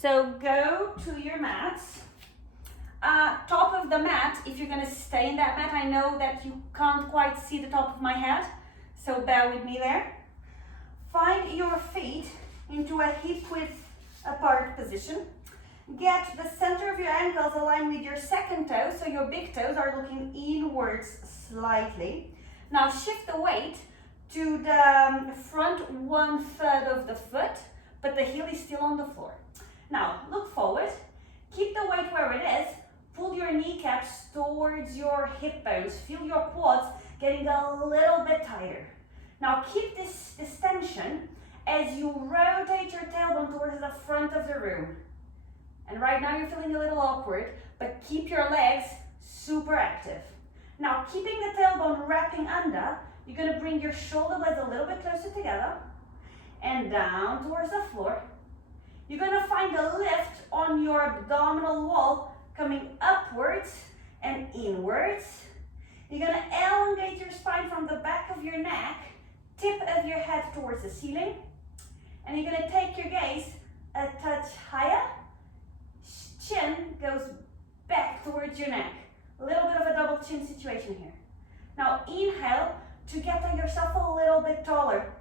So go to your mats. Top of the mat, if you're gonna stay in that mat, I know that you can't quite see the top of my head, so bear with me there. Find your feet into a hip width apart position. Get the center of your ankles aligned with your second toe, so your big toes are looking inwards slightly. Now shift the weight to the front 1/3 of the foot, but the heel is still on the floor. Now look forward, keep the weight where it is, pull your kneecaps towards your hip bones, feel your quads getting a little bit tighter. Now keep this tension as you rotate your tailbone towards the front of the room. And right now you're feeling a little awkward, but keep your legs super active. Now keeping the tailbone wrapping under, you're gonna bring your shoulder blades a little bit closer together and down towards the floor. You're gonna find a lift on your abdominal wall coming upwards and inwards. You're gonna elongate your spine from the back of your neck, tip of your head towards the ceiling, and you're gonna take your gaze a touch higher. Chin goes back towards your neck. A little bit of a double chin situation here. Now inhale to get yourself a little bit taller.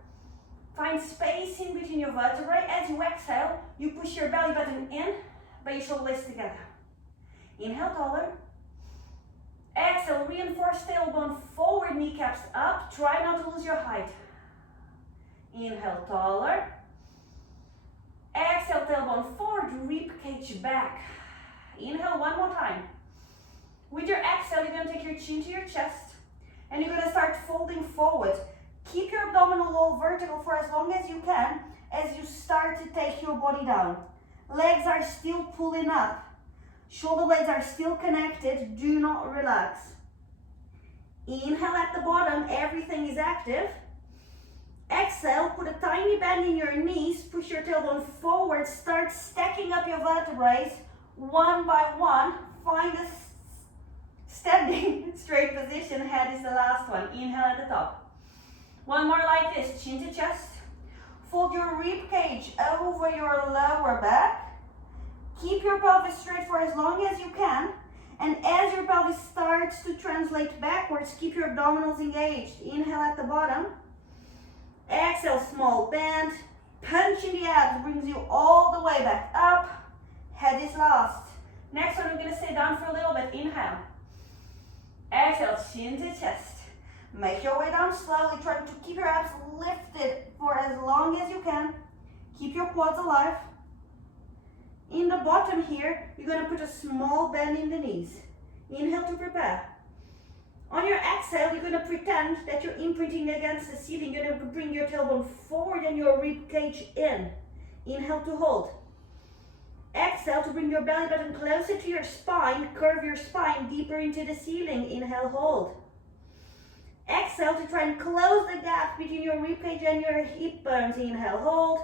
Find space in between your vertebrae. As you exhale, you push your belly button in, but your shoulder blades together. Inhale taller. Exhale, reinforce tailbone forward, kneecaps up. Try not to lose your height. Inhale taller. Exhale, tailbone forward, rib cage back. Inhale one more time. With your exhale, you're gonna take your chin to your chest and you're gonna start folding forward. Keep your abdominal wall vertical for as long as you can as you start to take your body down. Legs are still pulling up. Shoulder blades are still connected. Do not relax. Inhale at the bottom, everything is active. Exhale, put a tiny bend in your knees, push your tailbone forward, start stacking up your vertebrae one by one. Find a standing straight position, head is the last one. Inhale at the top. One more like this, chin to chest. Fold your rib cage over your lower back. Keep your pelvis straight for as long as you can. And as your pelvis starts to translate backwards, keep your abdominals engaged. Inhale at the bottom. Exhale, small bend. Punch in the abs brings you all the way back up. Head is last. Next one, we're going to stay down for a little bit. Inhale. Exhale, chin to chest. Make your way down slowly, trying to keep your abs lifted for as long as you can. Keep your quads alive. In the bottom here, you're going to put a small bend in the knees. Inhale to prepare. On your exhale, you're going to pretend that you're imprinting against the ceiling. You're going to bring your tailbone forward and your rib cage in. Inhale to hold. Exhale to bring your belly button closer to your spine. Curve your spine deeper into the ceiling. Inhale, hold. Exhale to try and close the gap between your rib cage and your hip bones. Inhale, hold.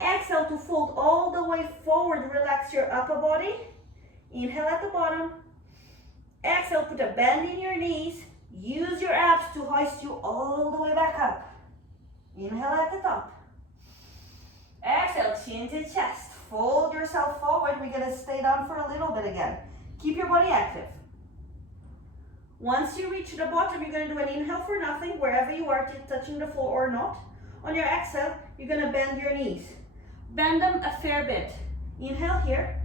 Exhale to fold all the way forward. Relax your upper body. Inhale at the bottom. Exhale, put a bend in your knees. Use your abs to hoist you all the way back up. Inhale at the top. Exhale, chin to chest. Fold yourself forward. We're going to stay down for a little bit again. Keep your body active. Once you reach the bottom, you're going to do an inhale for nothing, wherever you are, touching the floor or not. On your exhale, you're going to bend your knees. Bend them a fair bit. Inhale here.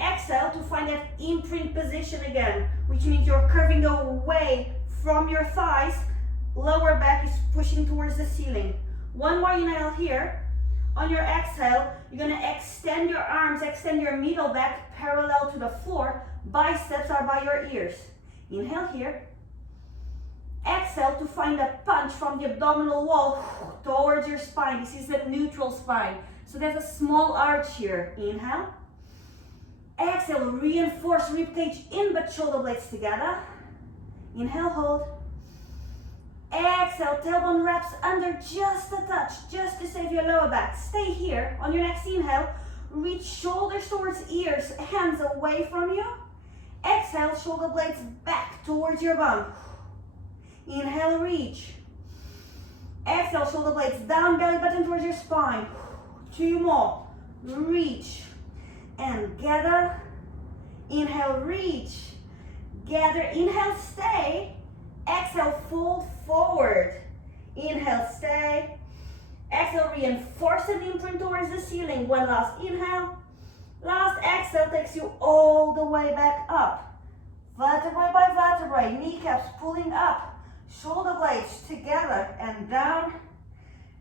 Exhale to find that imprint position again, which means you're curving away from your thighs. Lower back is pushing towards the ceiling. One more inhale here. On your exhale, you're going to extend your arms, extend your middle back parallel to the floor. Biceps are by your ears. Inhale here. Exhale to find a punch from the abdominal wall towards your spine. This is the neutral spine. So there's a small arch here. Inhale. Exhale, reinforce rib cage in but shoulder blades together. Inhale, hold. Exhale, tailbone wraps under just a touch, just to save your lower back. Stay here. On your next inhale, reach shoulders towards ears, hands away from you. Exhale, shoulder blades back towards your bum. Inhale, reach. Exhale, shoulder blades down, belly button towards your spine. Two more. reach, and gather. Inhale, reach, gather. Inhale, stay. Exhale, fold forward. Inhale, stay. Exhale, reinforce an imprint towards the ceiling. One last inhale. Last exhale takes you all the way back up. Vertebrae by vertebrae, kneecaps pulling up, shoulder blades together and down.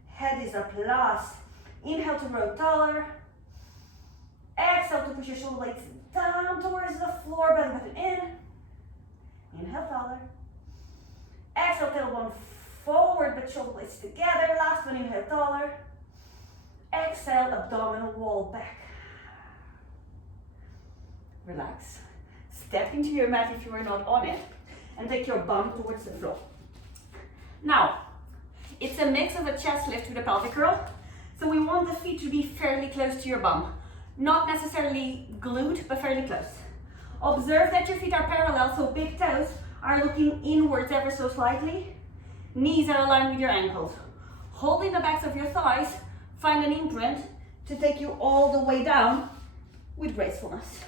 Head is up last. Inhale to grow taller. Exhale to push your shoulder blades down towards the floor, belly button in. Inhale, taller. Exhale, tailbone forward, but shoulder blades together. Last one, inhale, taller. Exhale, abdominal wall back. Relax. Step into your mat if you are not on it, and take your bum towards the floor. Now, it's a mix of a chest lift with a pelvic curl, so we want the feet to be fairly close to your bum. Not necessarily glued, but fairly close. Observe that your feet are parallel, so big toes are looking inwards ever so slightly. Knees are aligned with your ankles. Holding the backs of your thighs, find an imprint to take you all the way down with gracefulness.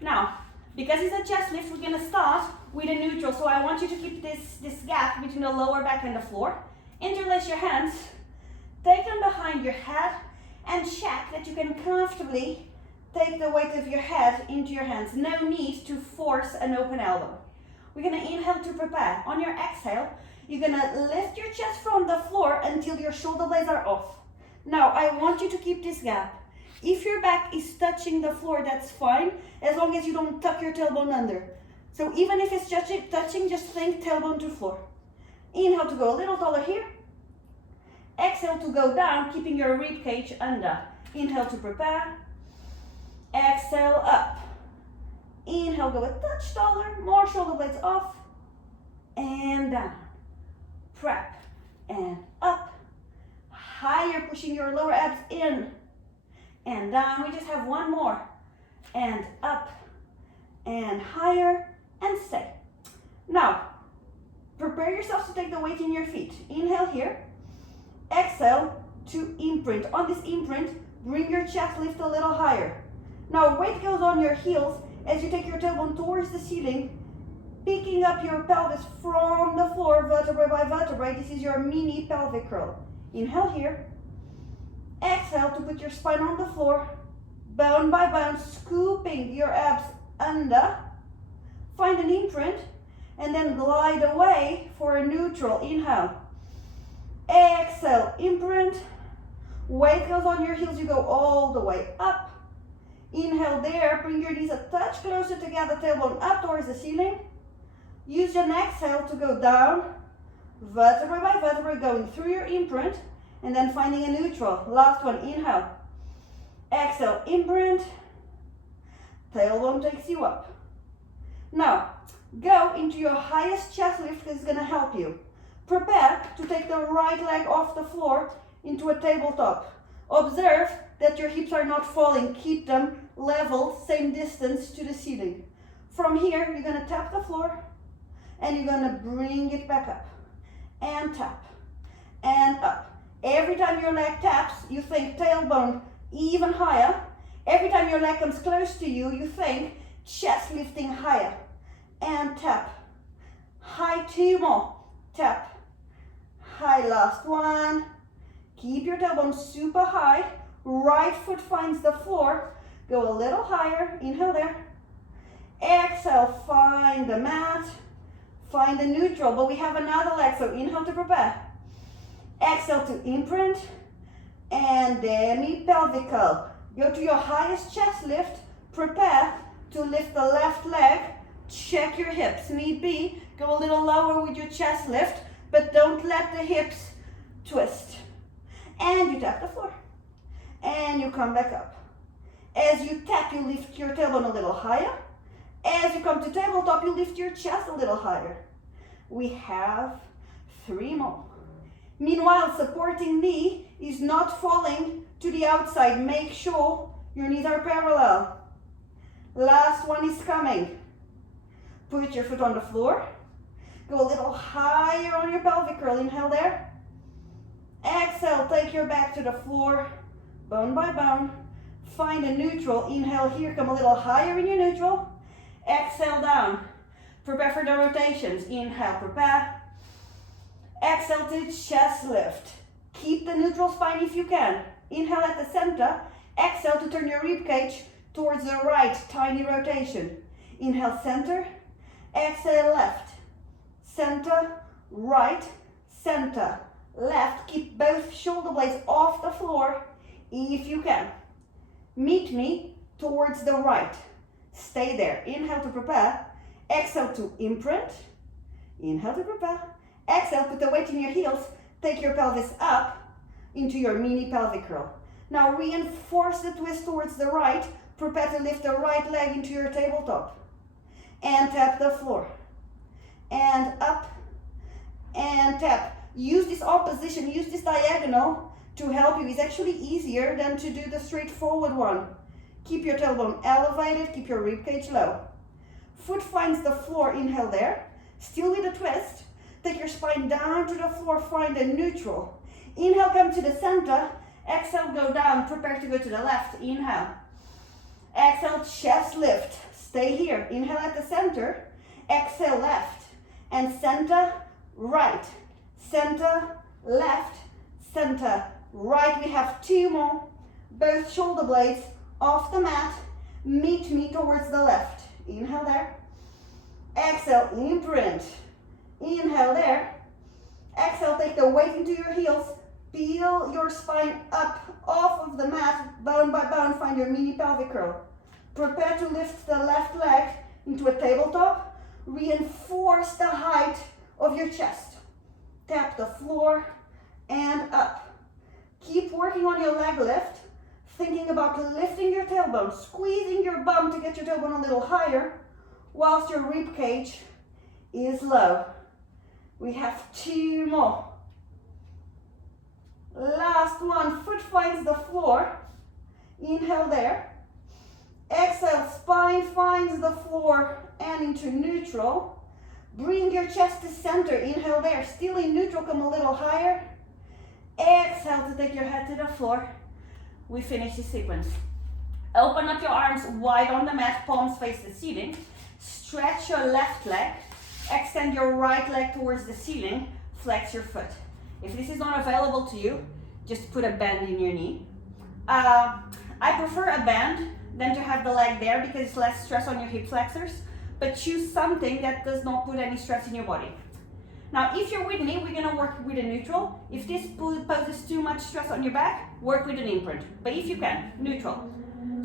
Now, because it's a chest lift, we're gonna start with a neutral. So I want you to keep this gap between the lower back and the floor. Interlace your hands, take them behind your head, and check that you can comfortably take the weight of your head into your hands. No need to force an open elbow. We're gonna inhale to prepare. On your exhale, you're gonna lift your chest from the floor until your shoulder blades are off. Now, I want you to keep this gap. If your back is touching the floor, that's fine, as long as you don't tuck your tailbone under. So even if it's touching, just think tailbone to floor. Inhale to go a little taller here. Exhale to go down, keeping your rib cage under. Inhale to prepare. Exhale up. Inhale, go a touch taller, more shoulder blades off. And down. Prep. And up. Higher, pushing your lower abs in. And down. We just have one more. And up. And higher. And stay. Now, prepare yourself to take the weight in your feet. Inhale here. Exhale to imprint. On this imprint, bring your chest lift a little higher. Now weight goes on your heels as you take your tailbone towards the ceiling, picking up your pelvis from the floor, vertebrae by vertebrae. This is your mini pelvic curl. Inhale here. Exhale to put your spine on the floor, bone by bone, scooping your abs under. Find an imprint and then glide away for a neutral. Inhale. Exhale, imprint. Weight goes on your heels, you go all the way up. Inhale there, bring your knees a touch closer together, tailbone up towards the ceiling. Use an exhale to go down, vertebrae by vertebrae, going through your imprint, and then finding a neutral. Last one, inhale. Exhale, imprint. Tailbone takes you up. Now, go into your highest chest lift, because it's going to help you. Prepare to take the right leg off the floor into a tabletop. Observe that your hips are not falling. Keep them level, same distance to the ceiling. From here, you're going to tap the floor and you're going to bring it back up. And tap. And up. Every time your leg taps, you think tailbone even higher. Every time your leg comes close to you, you think chest lifting higher. And tap. High, two more. Tap. High, last one. Keep your tailbone super high. Right foot finds the floor. Go a little higher. Inhale there. Exhale, find the mat. Find the neutral, but we have another leg, so inhale to prepare. Exhale to imprint. And demi-pelvic curl. Go to your highest chest lift. Prepare to lift the left leg. Check your hips. Need be, go a little lower with your chest lift, but don't let the hips twist. And you tap the floor. And you come back up. As you tap, you lift your tailbone a little higher. As you come to tabletop, you lift your chest a little higher. We have 3 more. Meanwhile, supporting knee is not falling to the outside. Make sure your knees are parallel. Last one is coming. Put your foot on the floor. Go a little higher on your pelvic curl. Inhale there. Exhale, take your back to the floor, bone by bone. find a neutral. Inhale here, come a little higher in your neutral. Exhale down. Prepare for the rotations. Inhale, prepare. Exhale to chest lift. Keep the neutral spine if you can. Inhale at the center. Exhale to turn your rib cage towards the right, tiny rotation. Inhale, center. Exhale, left. Center, right, center, left. Keep both shoulder blades off the floor if you can. Meet me towards the right. Stay there. Inhale to prepare. Exhale to imprint. Inhale to prepare. Exhale, put the weight in your heels. Take your pelvis up into your mini pelvic curl. Now reinforce the twist towards the right. Prepare to lift the right leg into your tabletop. And tap the floor. And up. And tap. Use this opposition, use this diagonal to help you. It's actually easier than to do the straightforward one. Keep your tailbone elevated, keep your ribcage low. Foot finds the floor, inhale there. Still with a twist. Take your spine down to the floor, find a neutral. Inhale, come to the center. Exhale, go down, prepare to go to the left. Inhale. Exhale, chest lift. Stay here. Inhale at the center. Exhale, left. And center, right. Center, left, center, right. We have two more. Both shoulder blades off the mat. Meet me towards the left. Inhale there. Exhale, imprint. Inhale there. Exhale, take the weight into your heels. Peel your spine up off of the mat. Bone by bone, find your mini pelvic curl. Prepare to lift the left leg into a tabletop. Reinforce the height of your chest. Tap the floor and up. Keep working on your leg lift. Thinking about lifting your tailbone, squeezing your bum to get your tailbone a little higher whilst your rib cage is low. We have two more. Last one, foot finds the floor. Inhale there. Exhale, spine finds the floor and into neutral. Bring your chest to center. Inhale there. Still in neutral, come a little higher. Exhale to take your head to the floor. We finish the sequence. Open up your arms wide on the mat, palms face the ceiling. Stretch your left leg. Extend your right leg towards the ceiling. Flex your foot. If this is not available to you, just put a band in your knee. I prefer a band than to have the leg there because it's less stress on your hip flexors. But choose something that does not put any stress in your body. Now, if you're with me, we're gonna work with a neutral. If this poses too much stress on your back, work with an imprint. But if you can, neutral.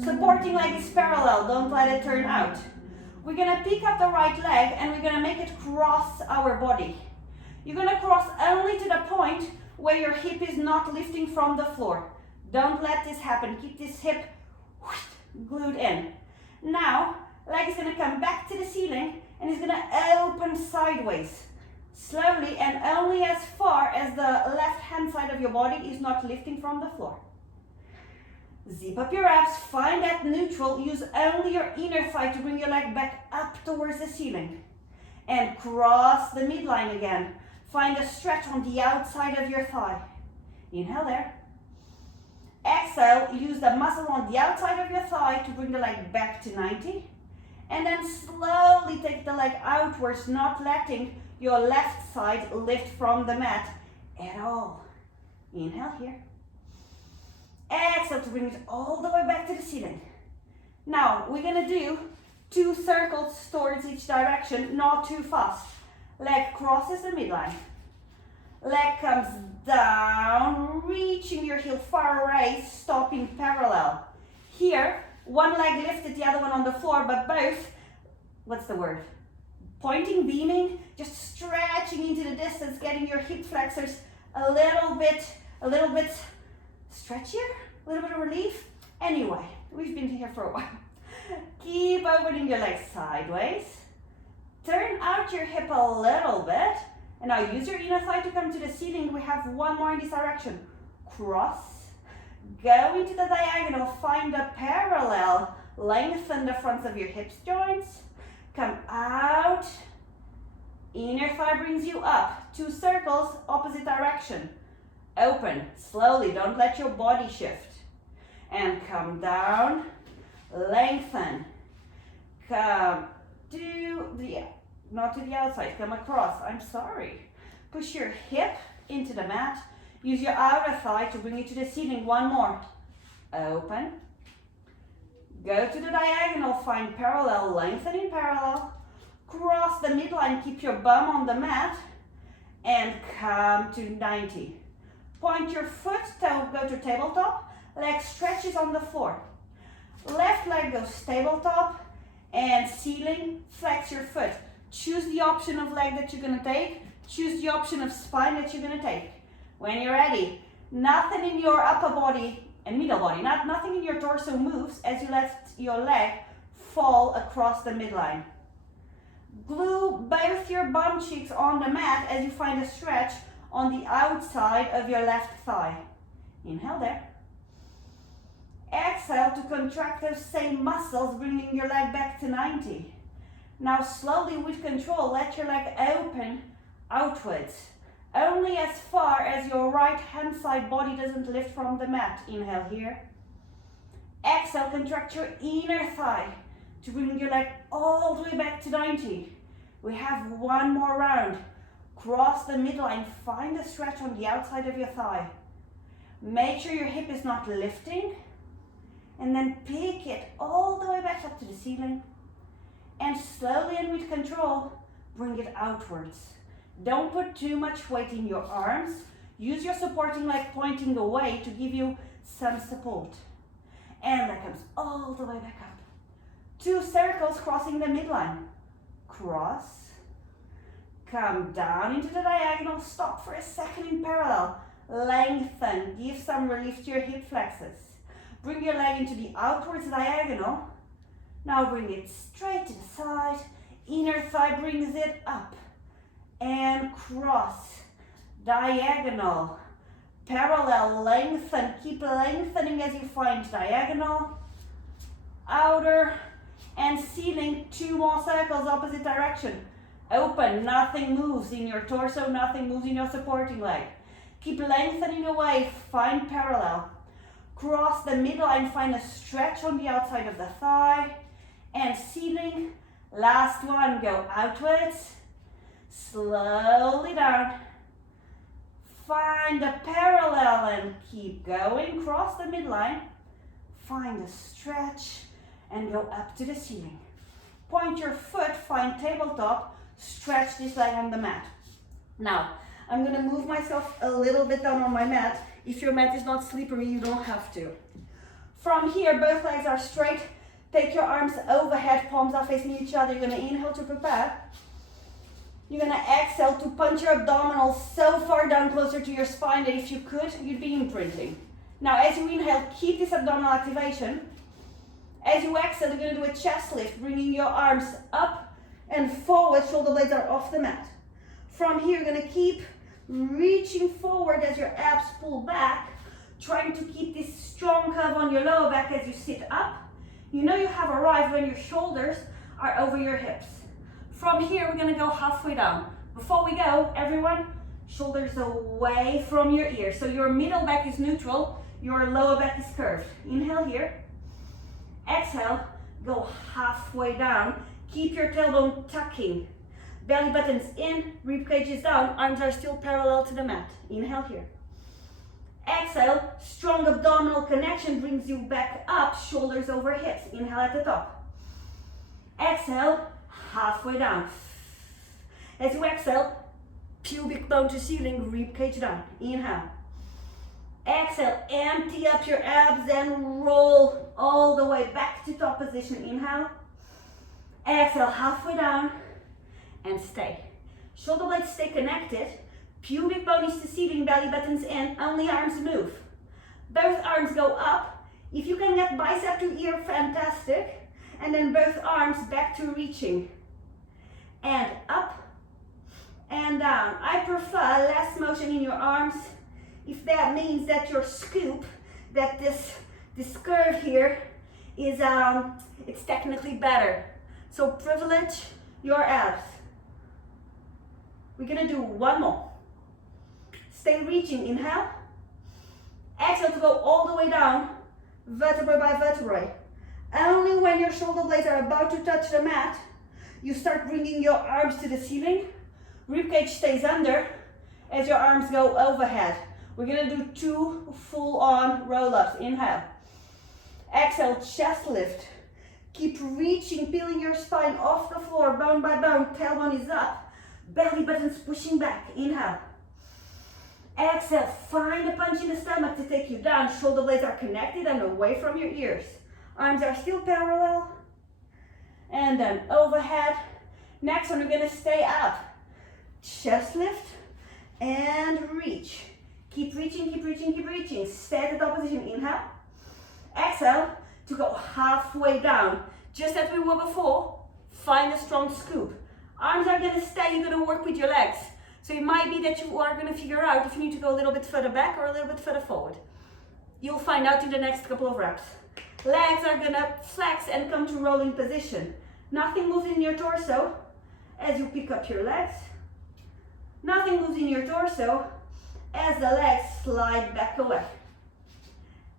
Supporting leg is parallel, don't let it turn out. We're gonna pick up the right leg and we're gonna make it cross our body. You're gonna cross only to the point where your hip is not lifting from the floor. Don't let this happen. Keep this hip glued in. Now, leg is going to come back to the ceiling and it's going to open sideways. Slowly and only as far as the left hand side of your body is not lifting from the floor. Zip up your abs, find that neutral, use only your inner thigh to bring your leg back up towards the ceiling. And cross the midline again. Find a stretch on the outside of your thigh. Inhale there. Exhale, use the muscle on the outside of your thigh to bring the leg back to 90. And then slowly take the leg outwards, not letting your left side lift from the mat at all. Inhale here. Exhale to bring it all the way back to the ceiling. Now, we're gonna do 2 circles towards each direction, not too fast. Leg crosses the midline. Leg comes down, reaching your heel far away, stopping parallel. Here, one leg lifted, the other one on the floor, but both, what's the word? Pointing, beaming, just stretching into the distance, getting your hip flexors a little bit stretchier, a little bit of relief. Anyway, we've been here for a while. Keep opening your legs sideways. Turn out your hip a little bit. And now use your inner thigh to come to the ceiling. We have one more in this direction. Cross. Go into the diagonal. Find the parallel. Lengthen the fronts of your hips joints. Come out. Inner thigh brings you up. 2 circles, opposite direction. Open. Slowly. Don't let your body shift. And come down, lengthen. Come to the, not to the outside, come across, I'm sorry. Push your hip into the mat. Use your outer thigh to bring you to the ceiling. One more. Open. Go to the diagonal, find parallel, lengthen in parallel. Cross the midline, keep your bum on the mat. And come to 90. Point your foot, toe, go to tabletop. Leg stretches on the floor. Left leg goes tabletop and ceiling, flex your foot. Choose the option of leg that you're gonna take. Choose the option of spine that you're gonna take. When you're ready, nothing in your upper body and middle body, nothing in your torso moves as you let your leg fall across the midline. Glue both your bum cheeks on the mat as you find a stretch on the outside of your left thigh. Inhale there. Exhale to contract those same muscles, bringing your leg back to 90. Now slowly with control, let your leg open outwards. Only as far as your right hand side body doesn't lift from the mat. Inhale here. Exhale, contract your inner thigh to bring your leg all the way back to 90. We have one more round. Cross the midline, find a stretch on the outside of your thigh. Make sure your hip is not lifting. And then pick it all the way back up to the ceiling. And slowly and with control, bring it outwards. Don't put too much weight in your arms. Use your supporting leg pointing away to give you some support. And that comes all the way back up. 2 circles crossing the midline. Cross. Come down into the diagonal. Stop for a second in parallel. Lengthen. Give some relief to your hip flexors. Bring your leg into the outwards diagonal. Now bring it straight to the side. Inner thigh brings it up. And cross. Diagonal. Parallel. Lengthen. Keep lengthening as you find diagonal. Outer. And ceiling. 2 more circles opposite direction. Open. Nothing moves in your torso. Nothing moves in your supporting leg. Keep lengthening away. Find parallel. Cross the midline, find a stretch on the outside of the thigh. And ceiling. Last one, go outwards. Slowly down. Find a parallel and keep going. Cross the midline. Find a stretch and go up to the ceiling. Point your foot, find tabletop. Stretch this leg on the mat. Now, I'm going to move myself a little bit down on my mat. If your mat is not slippery, you don't have to. From here, both legs are straight. Take your arms overhead, palms are facing each other. You're going to inhale to prepare. You're going to exhale to punch your abdominals so far down closer to your spine that if you could, you'd be imprinting. Now, as you inhale, keep this abdominal activation. As you exhale, you're going to do a chest lift, bringing your arms up and forward. Shoulder blades are off the mat. From here, you're going to keep reaching forward as your abs pull back, trying to keep this strong curve on your lower back as you sit up. You know you have arrived when your shoulders are over your hips. From here, we're going to go halfway down. Before we go, everyone, shoulders away from your ears. So your middle back is neutral, your lower back is curved. Inhale here. Exhale, go halfway down. Keep your tailbone tucking. Belly button's in, rib cage is down, arms are still parallel to the mat. Inhale here. Exhale, strong abdominal connection brings you back up, shoulders over hips. Inhale at the top. Exhale, halfway down. As you exhale, pubic bone to ceiling, rib cage down. Inhale. Exhale, empty up your abs and roll all the way back to top position. Inhale. Exhale, halfway down. And stay. Shoulder blades stay connected. Pubic bone is to ceiling, belly button's in. Only arms move. Both arms go up. If you can get bicep to ear, fantastic. And then both arms back to reaching. And up and down. I prefer less motion in your arms. If that means that your scoop, that this curve here is, it's technically better. So privilege your abs. We're gonna do one more. Stay reaching, inhale. Exhale to go all the way down. vertebrae by vertebrae. Only when your shoulder blades are about to touch the mat, you start bringing your arms to the ceiling. Ribcage stays under as your arms go overhead. We're gonna do 2 full-on roll-ups. Inhale. Exhale, chest lift. Keep reaching, peeling your spine off the floor, bone by bone. Tailbone is up. Belly button's pushing back. Inhale. Exhale, find a punch in the stomach to take you down. Shoulder blades are connected and away from your ears. Arms are still parallel. And then overhead. Next one, we're gonna stay up. Chest lift and reach. Keep reaching, keep reaching, keep reaching. Stay at the top position. Inhale. Exhale to go halfway down. Just as we were before, find a strong scoop. Arms are gonna stay, you're gonna work with your legs. So it might be that you are gonna figure out if you need to go a little bit further back or a little bit further forward. You'll find out in the next couple of reps. Legs are gonna flex and come to rolling position. Nothing moves in your torso as you pick up your legs. Nothing moves in your torso as the legs slide back away.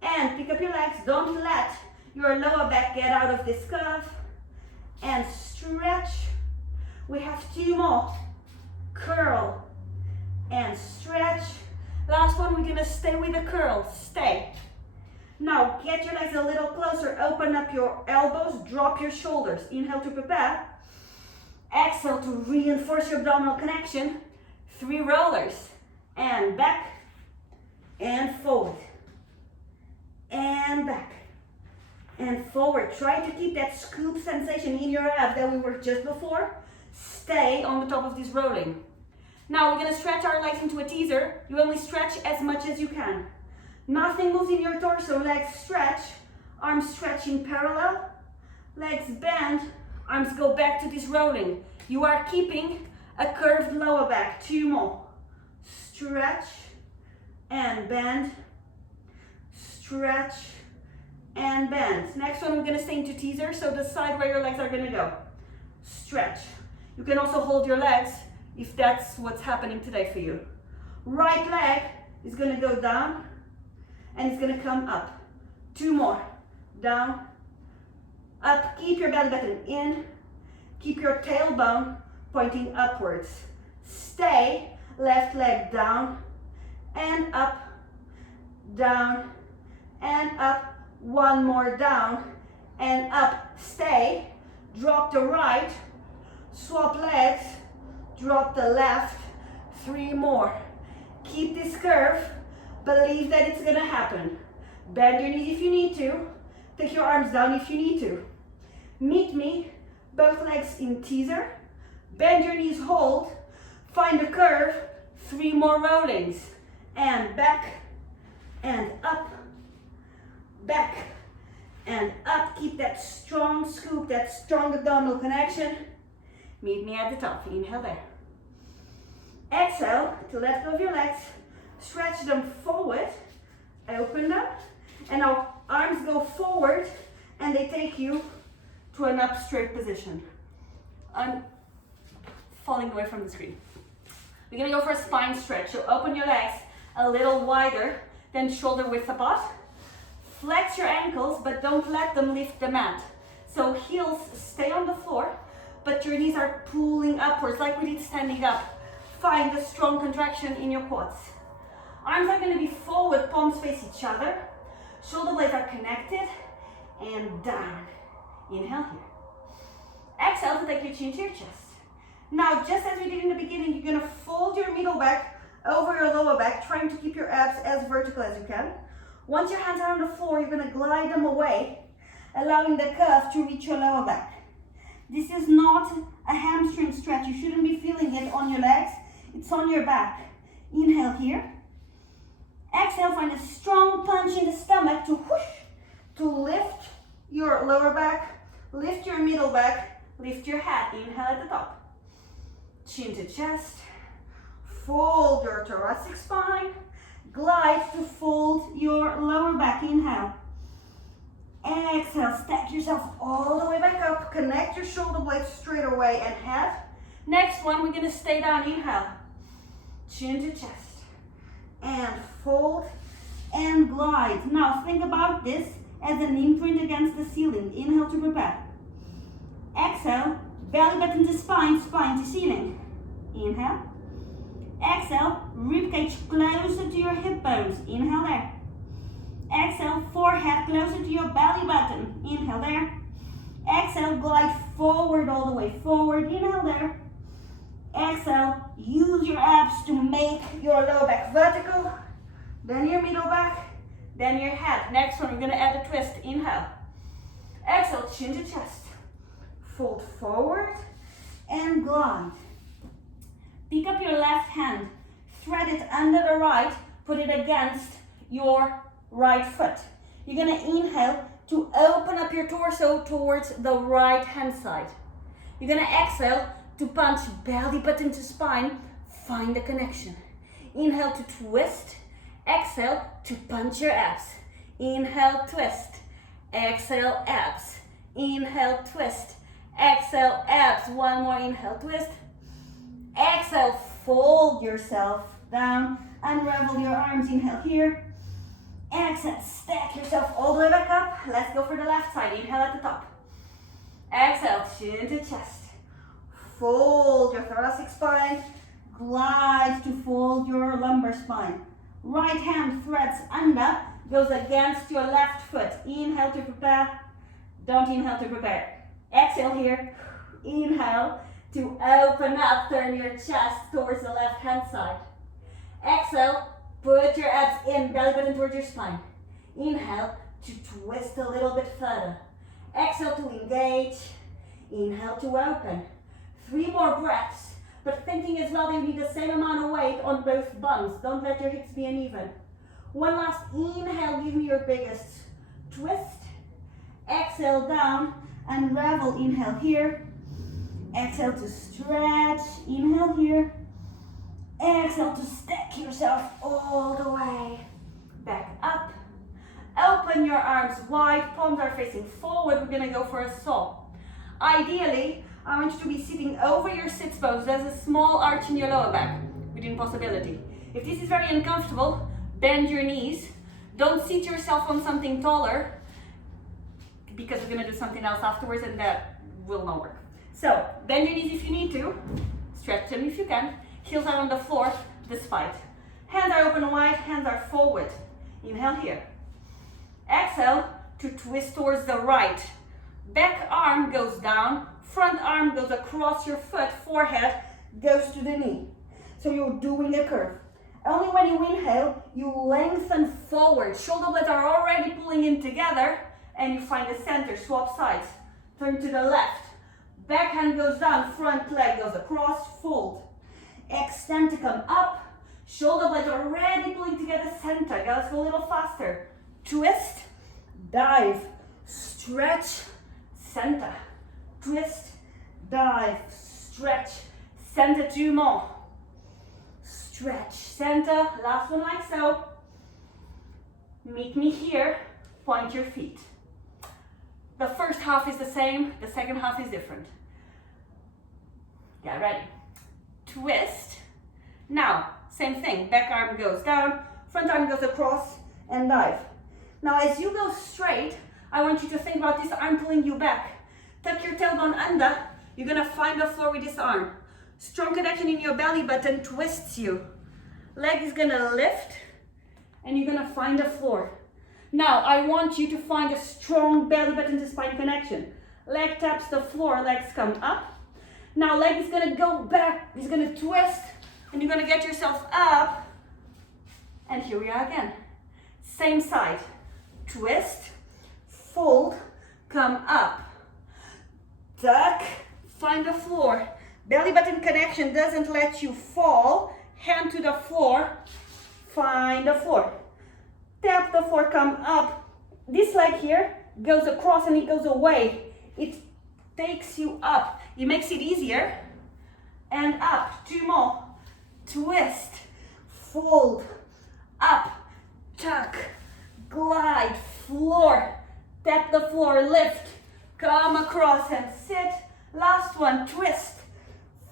And pick up your legs, don't let your lower back get out of this curve. And stretch. We have 2 more. Curl and stretch. Last one, we're gonna stay with the curl, stay. Now get your legs a little closer, open up your elbows, drop your shoulders. Inhale to prepare. Exhale to reinforce your abdominal connection. 3 rollers. And back and forward. And back and forward. Try to keep that scoop sensation in your abs that we worked just before. Stay on the top of this rolling. Now we're gonna stretch our legs into a teaser. You only stretch as much as you can. Nothing moves in your torso, legs stretch, arms stretching parallel, legs bend, arms go back to this rolling. You are keeping a curved lower back. 2 more. Stretch and bend, stretch and bend. Next one, we're gonna stay into teaser, so the side where your legs are gonna go. Stretch. You can also hold your legs if that's what's happening today for you. Right leg is gonna go down and it's gonna come up. 2 more. Down, up. Keep your belly button in. Keep your tailbone pointing upwards. Stay. Left leg down and up, down and up. 1 more down and up. Stay. Drop the right. Swap legs. Drop the left. 3 more. Keep this curve. Believe that it's gonna happen. Bend your knees if you need to. Take your arms down if you need to. Meet me, both legs in teaser. Bend your knees, hold. Find the curve. 3 more rollings. And back and up. Back and up. Keep that strong scoop, that strong abdominal connection. Meet me at the top. Inhale there. Exhale to let go of your legs. Stretch them forward. Open them. And now arms go forward and they take you to an up straight position. I'm falling away from the screen. We're gonna go for a spine stretch. So open your legs a little wider than shoulder width apart. Flex your ankles, but don't let them lift the mat. So heels stay on the floor, but your knees are pulling upwards like we did standing up. Find a strong contraction in your quads. Arms are gonna be forward, palms face each other. Shoulder blades are connected and down. Inhale here. Exhale to take your chin to your chest. Now, just as we did in the beginning, you're gonna fold your middle back over your lower back, trying to keep your abs as vertical as you can. Once your hands are on the floor, you're gonna glide them away, allowing the curve to reach your lower back. This is not a hamstring stretch. You shouldn't be feeling it on your legs. It's on your back. Inhale here. Exhale, find a strong punch in the stomach to whoosh, to lift your lower back, lift your middle back, lift your head. Inhale at the top. Chin to chest. Fold your thoracic spine. Glide to fold your lower back. Inhale. Exhale, stack yourself all the way back up. Connect your shoulder blades straight away and head. Next one, we're gonna stay down. Inhale. Chin to chest. And fold and glide. Now think about this as an imprint against the ceiling. Inhale to prepare. Exhale, belly button to spine, spine to ceiling. Inhale. Exhale, ribcage closer to your hip bones. Inhale there. Exhale, forehead closer to your belly button. Inhale there. Exhale, glide forward all the way forward. Inhale there. Exhale, use your abs to make your lower back vertical. Then your middle back. Then your head. Next one, we're going to add a twist. Inhale. Exhale, chin to chest. Fold forward and glide. Pick up your left hand. Thread it under the right. Put it against your right foot. You're going to inhale to open up your torso towards the right hand side. You're going to exhale to punch belly button to spine. Find the connection. Inhale to twist. Exhale to punch your abs. Inhale, twist. Exhale, abs. Inhale, twist. Exhale, abs. One more inhale, twist. Exhale, fold yourself down. Unravel your arms. Inhale here. Exhale, stack yourself all the way back up. Let's go for the left side. Inhale at the top. Exhale, chin to chest. Fold your thoracic spine. Glide to fold your lumbar spine. Right hand threads under, goes against your left foot. Inhale to prepare. Don't inhale to prepare. Exhale here. Inhale to open up, turn your chest towards the left hand side. Exhale, put your abs in, belly button towards your spine. Inhale to twist a little bit further. Exhale to engage. Inhale to open. 3 more breaths, but thinking as well that you need the same amount of weight on both bums. Don't let your hips be uneven. One last inhale, give me your biggest twist. Exhale down, unravel, inhale here. Exhale to stretch, inhale here. Exhale to stack yourself all the way back up. Open your arms wide, palms are facing forward. We're gonna go for a saw. Ideally, I want you to be sitting over your sits bones. There's a small arch in your lower back within possibility. If this is very uncomfortable, bend your knees. Don't seat yourself on something taller because we're gonna do something else afterwards and that will not work. So, bend your knees if you need to. Stretch them if you can. Heels are on the floor, despite. Hands are open wide, hands are forward. Inhale here. Exhale to twist towards the right. Back arm goes down, front arm goes across your foot, forehead goes to the knee. So you're doing a curve. Only when you inhale, you lengthen forward. Shoulder blades are already pulling in together and you find the center, swap sides. Turn to the left. Back hand goes down, front leg goes across, fold. Extend to come up. Shoulder blades are already pulling together, center. Let's go a little faster. Twist, dive, stretch, center. Twist, dive, stretch, center. 2 more. Stretch, center. Last one like so. Meet me here. Point your feet. The first half is the same. The second half is different. Get ready. Twist. Now, same thing. Back arm goes down. Front arm goes across and dive. Now, as you go straight, I want you to think about this arm pulling you back. Tuck your tailbone under. You're going to find the floor with this arm. Strong connection in your belly button twists you. Leg is going to lift and you're going to find the floor. Now, I want you to find a strong belly button to spine connection. Leg taps the floor, legs come up. Now, leg is going to go back. It's going to twist and you're going to get yourself up. And here we are again. Same side. Twist, fold, come up. Tuck, find the floor. Belly button connection doesn't let you fall. Hand to the floor, find the floor. Tap the floor, come up. This leg here goes across and it goes away. It takes you up. It makes it easier. And up, 2 more. Twist, fold, up, tuck, glide, floor. Tap the floor, lift, come across and sit. Last one, twist,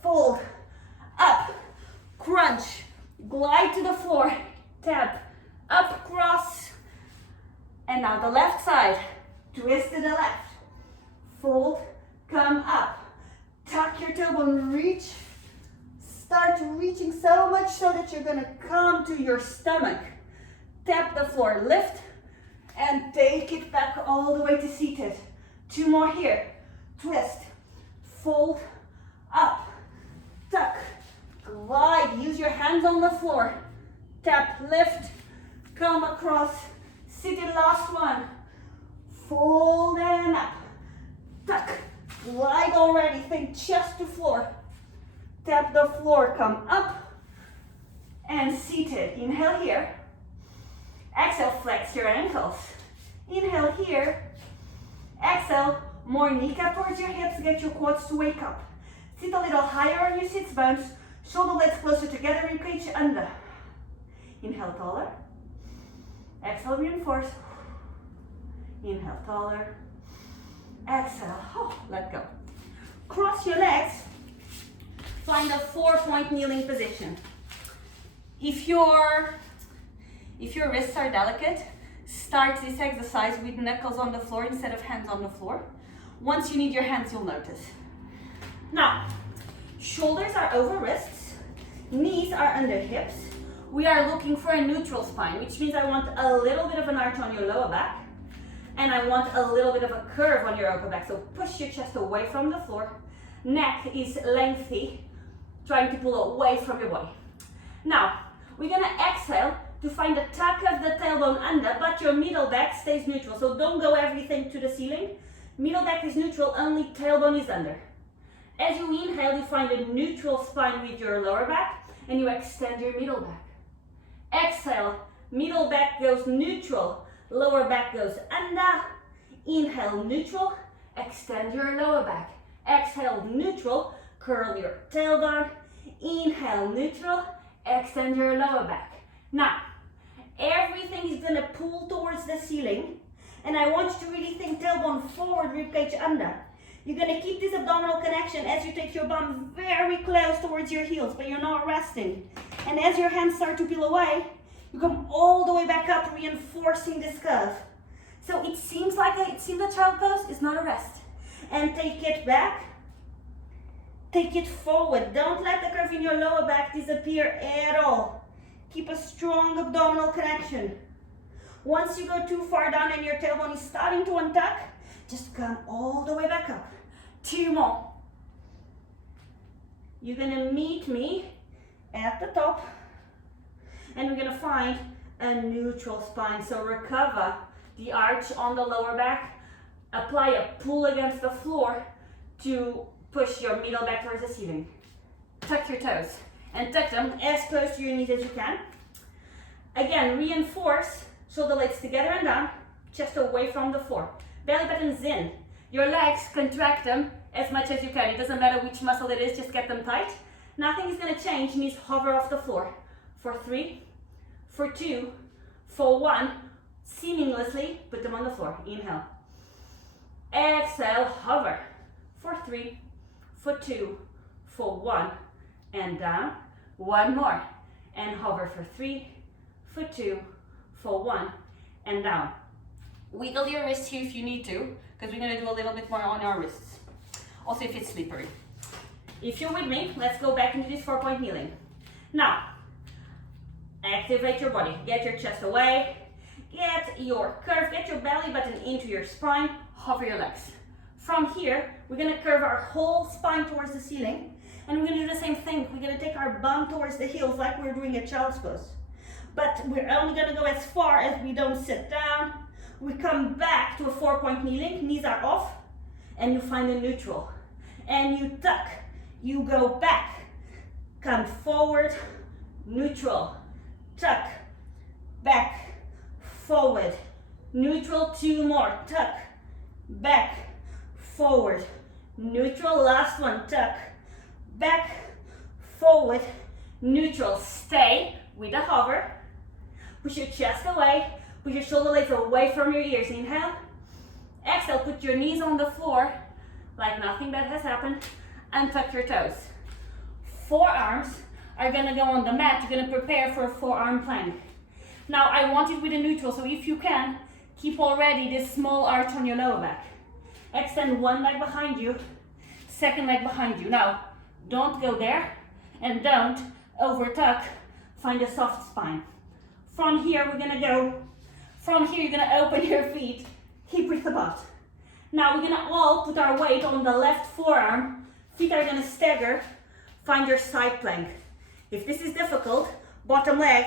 fold, up, crunch, glide to the floor, tap, up, cross, And now the left side. Twist to the left. Fold, come up. Tuck your tailbone, reach. Start reaching so much so that you're gonna come to your stomach. Tap the floor, lift, and take it back all the way to seated. 2 more here. Twist, fold, up, tuck, glide. Use your hands on the floor. Tap, lift, come across, seated, last one. Fold and up, tuck, glide already. Think chest to floor. Tap the floor, come up, and seated. Inhale here. Exhale, flex your ankles. Inhale here. Exhale, more kneecap towards your hips, get your quads to wake up. Sit a little higher on your sits bones, shoulder blades closer together, ribcage under. Inhale, taller. Exhale, reinforce. Inhale, taller. Exhale, let go. Cross your legs. Find a 4-point kneeling position. If your wrists are delicate, start this exercise with knuckles on the floor instead of hands on the floor. Once you need your hands, you'll notice. Now, shoulders are over wrists, knees are under hips. We are looking for a neutral spine, which means I want a little bit of an arch on your lower back, and I want a little bit of a curve on your upper back. So push your chest away from the floor. Neck is lengthy, trying to pull away from your body. Now, we're gonna exhale to find the tuck of the tailbone under, but your middle back stays neutral. So don't go everything to the ceiling. Middle back is neutral, only tailbone is under. As you inhale, you find a neutral spine with your lower back, and you extend your middle back. Exhale, middle back goes neutral, lower back goes under. Inhale, neutral, extend your lower back. Exhale, neutral, curl your tailbone. Inhale, neutral, extend your lower back. Now, everything is gonna pull towards the ceiling, and I want you to really think tailbone forward, ribcage under. You're gonna keep this abdominal connection as you take your bum very close towards your heels, but you're not resting. And as your hands start to peel away, you come all the way back up, reinforcing this curve. So it seems like a child pose, it's not a rest. And take it back, take it forward. Don't let the curve in your lower back disappear at all. Keep a strong abdominal connection. Once you go too far down and your tailbone is starting to untuck, just come all the way back up. 2 more. You're gonna meet me at the top, and we're gonna find a neutral spine. So recover the arch on the lower back, apply a pull against the floor to push your middle back towards the ceiling. Tuck your toes and tuck them as close to your knees as you can. Again, reinforce shoulder blades together and down, chest away from the floor. Belly button's in. Your legs, contract them as much as you can. It doesn't matter which muscle it is, just get them tight. Nothing is gonna change, knees hover off the floor. For 3, for 2, for 1, seamlessly put them on the floor. Inhale. Exhale, hover. For 3, for 2, for 1, and down. 1 more. And hover for 3, for 2, for 1, and down. Wiggle your wrists here if you need to, because we're gonna do a little bit more on our wrists. Also if it's slippery. If you're with me, let's go back into this 4-point kneeling. Now, activate your body. Get your chest away, get your curve, get your belly button into your spine, hover your legs. From here, we're gonna curve our whole spine towards the ceiling, and we're gonna do the same thing. We're gonna take our bum towards the heels like we're doing a child's pose. But we're only gonna go as far as we don't sit down. We come back to a 4-point kneeling, knees are off, and you find a neutral. And you tuck, you go back, come forward, neutral, tuck, back, forward, neutral, 2 more, tuck, back, forward, neutral, last one, tuck, back, forward, neutral. Stay with the hover, push your chest away, put your shoulder blades away from your ears. Inhale, exhale, put your knees on the floor like nothing bad has happened, and tuck your toes. Forearms are gonna go on the mat. You're gonna prepare for a forearm plank. Now I want it with a neutral, so if you can, Keep already this small arch on your lower back. Extend one leg behind you, second leg behind you. Now, don't go there and don't over tuck. Find a soft spine. From here, we're gonna go, from here, you're gonna open your feet, hip width apart. Now, we're gonna all put our weight on the left forearm. Feet are gonna stagger. Find your side plank. If this is difficult, bottom leg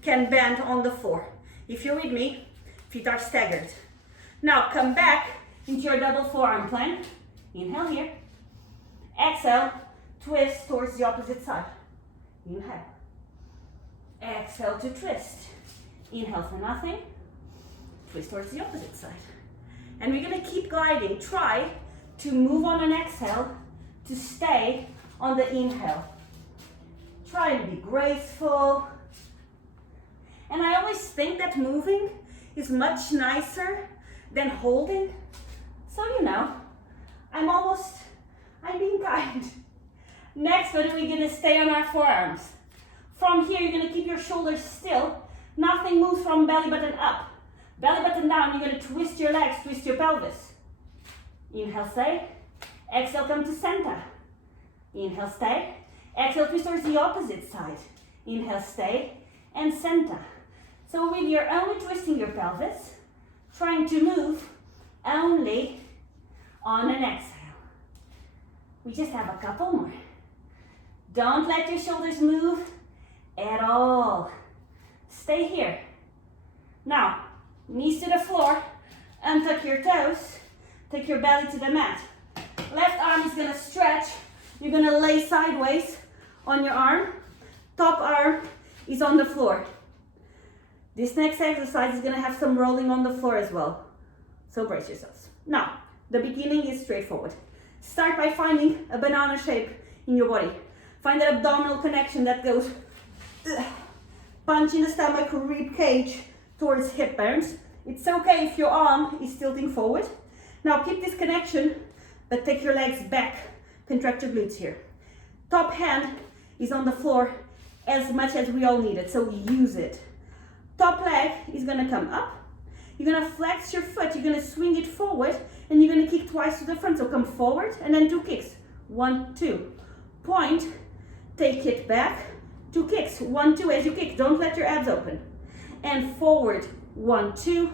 can bend on the floor. If you're with me, feet are staggered. Now come back into your double forearm plank. Inhale here. Exhale, twist towards the opposite side. Inhale. Exhale to twist. Inhale for nothing. Twist towards the opposite side. And we're gonna keep gliding. Try to move on an exhale to stay on the inhale. Try and be graceful. And I always think that moving is much nicer than holding. So you know, I'm being kind. Next, what are we gonna stay on our forearms? From here, you're gonna keep your shoulders still. Nothing moves from belly button up. Belly button down, you're gonna twist your legs, twist your pelvis. Inhale, stay. Exhale, come to center. Inhale, stay. Exhale, twist towards the opposite side. Inhale, stay, and center. So with you're only twisting your pelvis, trying to move only on an exhale. We just have a couple more. Don't let your shoulders move at all. Stay here. Now, knees to the floor, untuck your toes, take your belly to the mat. Left arm is gonna stretch. You're gonna lay sideways on your arm. Top arm is on the floor. This next exercise is gonna have some rolling on the floor as well. So brace yourselves. Now, the beginning is straightforward. Start by finding a banana shape in your body. Find that abdominal connection that goes punch in the stomach, rib cage towards hip bones. It's okay if your arm is tilting forward. Now keep this connection, but take your legs back. Contract your glutes here. Top hand is on the floor as much as we all need it, so use it. Top leg is gonna come up. You're gonna flex your foot, you're gonna swing it forward, and you're gonna kick twice to the front. So come forward, and then 2 kicks. 1, 2. Point, take it back. 2 kicks. 1, 2 as you kick. Don't let your abs open. And forward. 1, 2.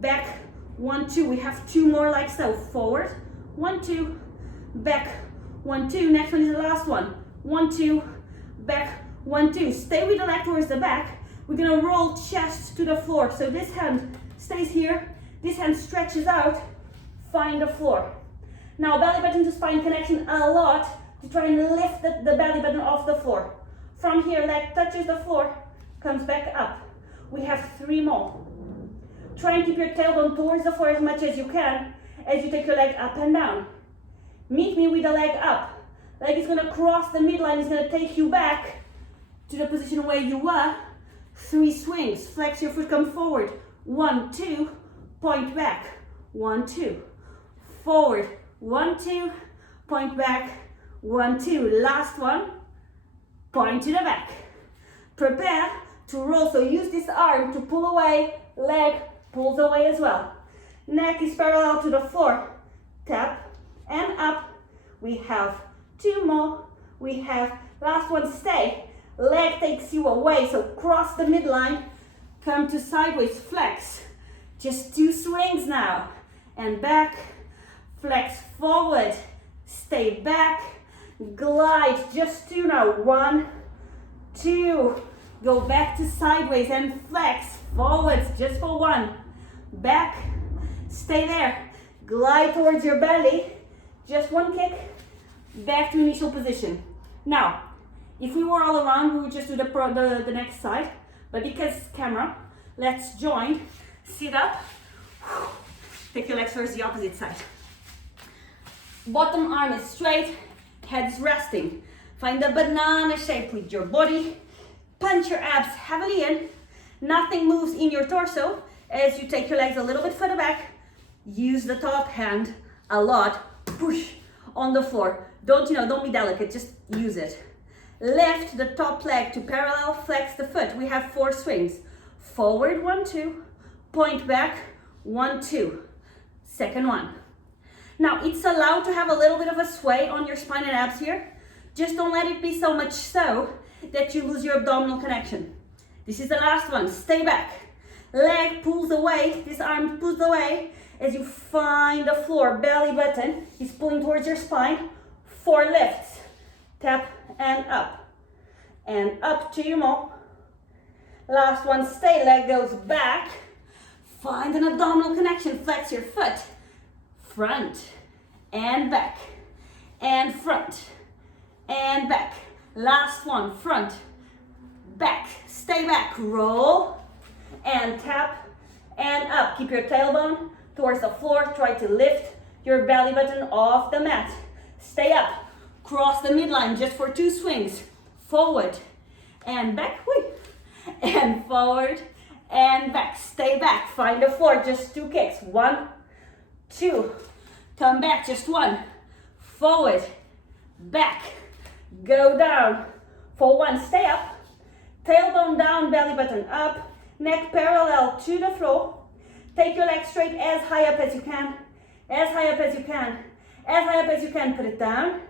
Back. 1, 2. We have 2 more like so. Forward. 1, 2. Back. 1, 2. Next one is the last one. 1, 2. Back. 1, 2. Stay with the leg towards the back. We're gonna roll chest to the floor. So this hand stays here. This hand stretches out. Find the floor. Now belly button to spine connection a lot to try and lift the belly button off the floor. From here, leg touches the floor, comes back up. We have 3 more. Try and keep your tailbone towards the floor as much as you can as you take your leg up and down. Meet me with the leg up. Leg is gonna cross the midline, it's gonna take you back to the position where you were. 3 swings, flex your foot, come forward. 1, 2, point back. 1, 2, forward. 1, 2, point back. 1, 2, last one, point to the back. Prepare to roll, so use this arm to pull away, leg pulls away as well. Neck is parallel to the floor. Tap and up. We have 2 more. We have last one, stay. Leg takes you away, so cross the midline, come to sideways, flex. Just 2 swings now. And back, flex forward, stay back, glide, just 2 now. 1, 2, go back to sideways and flex forwards just for 1. Back, stay there, glide towards your belly, just 1 kick, back to initial position. Now, if we were all around, we would just do the next side, but because camera, let's join, sit up, take your legs towards the opposite side. Bottom arm is straight, head is resting. Find the banana shape with your body. Punch your abs heavily in. Nothing moves in your torso as you take your legs a little bit further back. Use the top hand a lot. Push on the floor. Don't be delicate, just use it. Lift the top leg to parallel, flex the foot. We have 4 swings. Forward, 1, 2. Point back, 1, 2. Second one. Now, it's allowed to have a little bit of a sway on your spine and abs here. Just don't let it be so much so that you lose your abdominal connection. This is the last one. Stay back. Leg pulls away. This arm pulls away as you find the floor. Belly button is pulling towards your spine. 4 lifts. Tap and up. And up 2 more. Last one. Stay. Leg goes back. Find an abdominal connection. Flex your foot. Front and back. And front. And back. Last one. Front. Back. Stay back. Roll. And tap. And up. Keep your tailbone towards the floor. Try to lift your belly button off the mat. Stay up. Cross the midline just for 2 swings. Forward. And back. And forward. And back. Stay back. Find the floor. Just 2 kicks. 1, 2. Come back. Just 1. Forward. Back. Go down. For 1. Stay up. Tailbone down. Belly button up. Neck parallel to the floor. Take your legs straight as high up as you can. As high up as you can. As high up as you can. Put it down.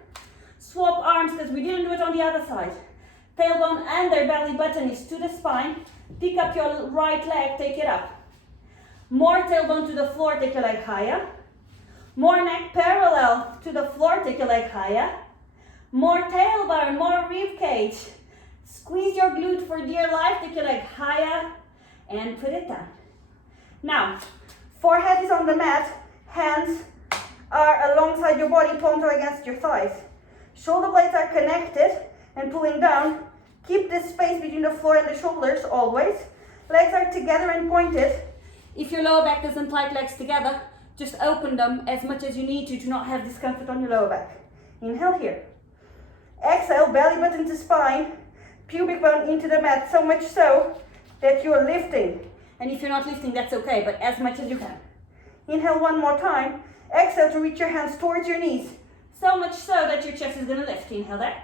Swap arms because we didn't do it on the other side. Tailbone under. Belly button is to the spine. Pick up your right leg. Take it up. More tailbone to the floor. Take your leg higher. More neck parallel to the floor. Take your leg higher. More tailbone. More rib cage. Squeeze your glute for dear life. Take your leg higher and put it down. Now, forehead is on the mat. Hands are alongside your body. Palms are against your thighs. Shoulder blades are connected and pulling down. Keep this space between the floor and the shoulders always. Legs are together and pointed. If your lower back doesn't like legs together, just open them as much as you need to not have discomfort on your lower back. Inhale here. Exhale, belly button to spine. Pubic bone into the mat, so much so that you are lifting. And if you're not lifting, that's okay, but as much as you can. Inhale 1 more time. Exhale to reach your hands towards your knees. So much so that your chest is going to lift. Inhale there.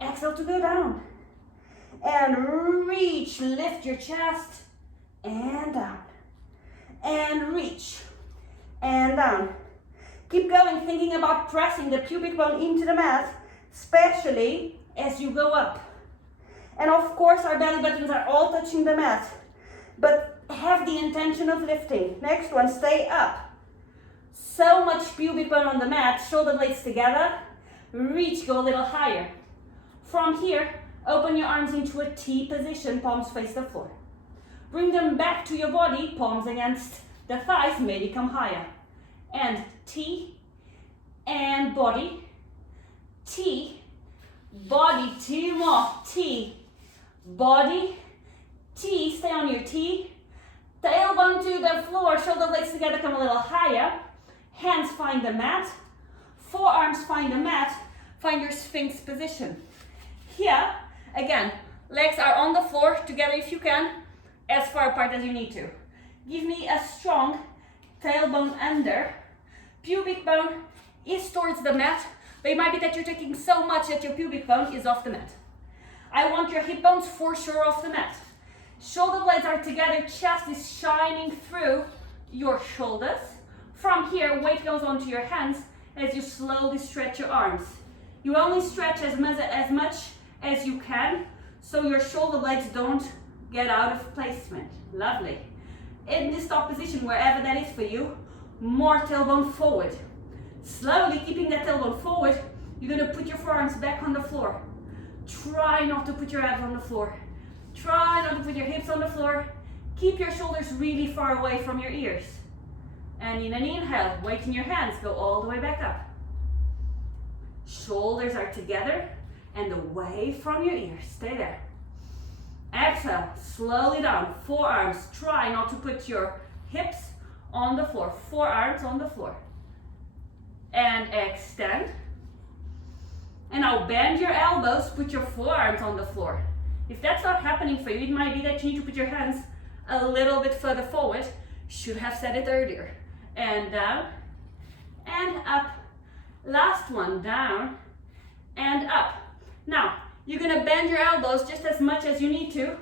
Exhale to go down. And reach. Lift your chest. And down. And reach. And down. Keep going, thinking about pressing the pubic bone into the mat, especially as you go up. And of course, our belly buttons are all touching the mat, but have the intention of lifting. Next one, stay up. So much pubic bone on the mat, shoulder blades together. Reach, go a little higher. From here, open your arms into a T position, palms face the floor. Bring them back to your body, palms against the thighs, maybe come higher. And T, and body, T, body, 2 more, T, body, T, stay on your T, tailbone to the floor, shoulder blades together, come a little higher, hands find the mat, forearms find the mat, find your Sphinx position. Here, again, legs are on the floor, together if you can, as far apart as you need to. Give me a strong tailbone under, pubic bone is towards the mat, but it might be that you're taking so much that your pubic bone is off the mat. I want your hip bones for sure off the mat. Shoulder blades are together, chest is shining through your shoulders. From here, weight goes onto your hands as you slowly stretch your arms. You only stretch as much as you can, so your shoulder blades don't get out of placement. Lovely. In this top position, wherever that is for you, more tailbone forward. Slowly keeping that tailbone forward, you're going to put your forearms back on the floor. Try not to put your abs on the floor. Try not to put your hips on the floor. Keep your shoulders really far away from your ears. And in an inhale, weight in your hands, go all the way back up. Shoulders are together and away from your ears. Stay there. Exhale, slowly down. Forearms, try not to put your hips on the floor. Forearms on the floor. And extend. And now bend your elbows, put your forearms on the floor. If that's not happening for you, it might be that you need to put your hands a little bit further forward. Should have said it earlier. And down, and up. Last one, down, and up. Now, you're gonna bend your elbows just as much as you need to,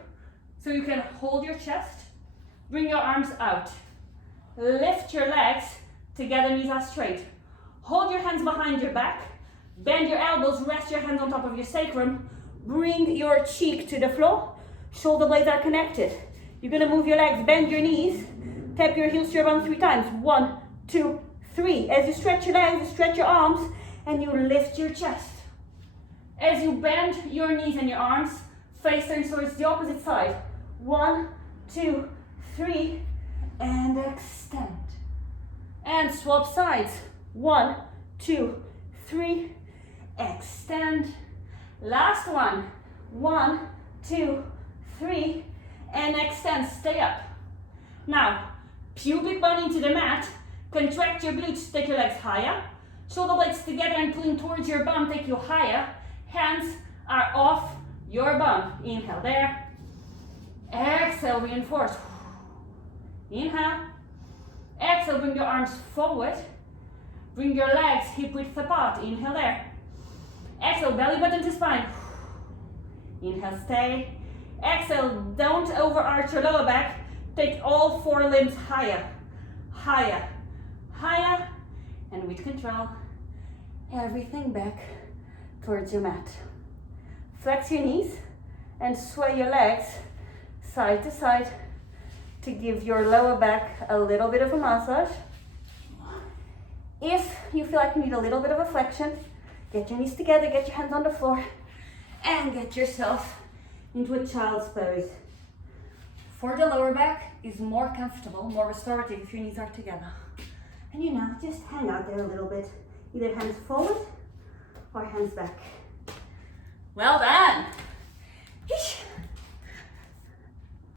so you can hold your chest, bring your arms out. lift your legs together, knees are straight. Hold your hands behind your back, bend your elbows, rest your hands on top of your sacrum, bring your cheek to the floor, shoulder blades are connected. You're gonna move your legs, bend your knees, tap your heels to your bum 3 times. 1, 2, 3. As you stretch your legs, you stretch your arms, and you lift your chest. As you bend your knees and your arms, face turns towards the opposite side. 1, 2, 3, and extend. And swap sides. 1, 2, 3, extend. Last one. 1, 2, 3, and extend. Stay up. Now, pubic bone into the mat. Contract your glutes, take your legs higher. Shoulder blades together and pulling towards your bum, take you higher. Hands are off your bum. Inhale there. Exhale, reinforce. Inhale. Exhale, bring your arms forward. Bring your legs hip width apart. Inhale there. Exhale, belly button to spine. Inhale, stay. Exhale, don't overarch your lower back. Take all 4 limbs higher. Higher. Higher. And with control, everything back towards your mat. Flex your knees and sway your legs side to side to give your lower back a little bit of a massage. If you feel like you need a little bit of a flexion, get your knees together, get your hands on the floor, and get yourself into a child's pose. For the lower back is more comfortable, more restorative if your knees are together. And you know, just hang out there a little bit. Either hands forward or hands back. Well done.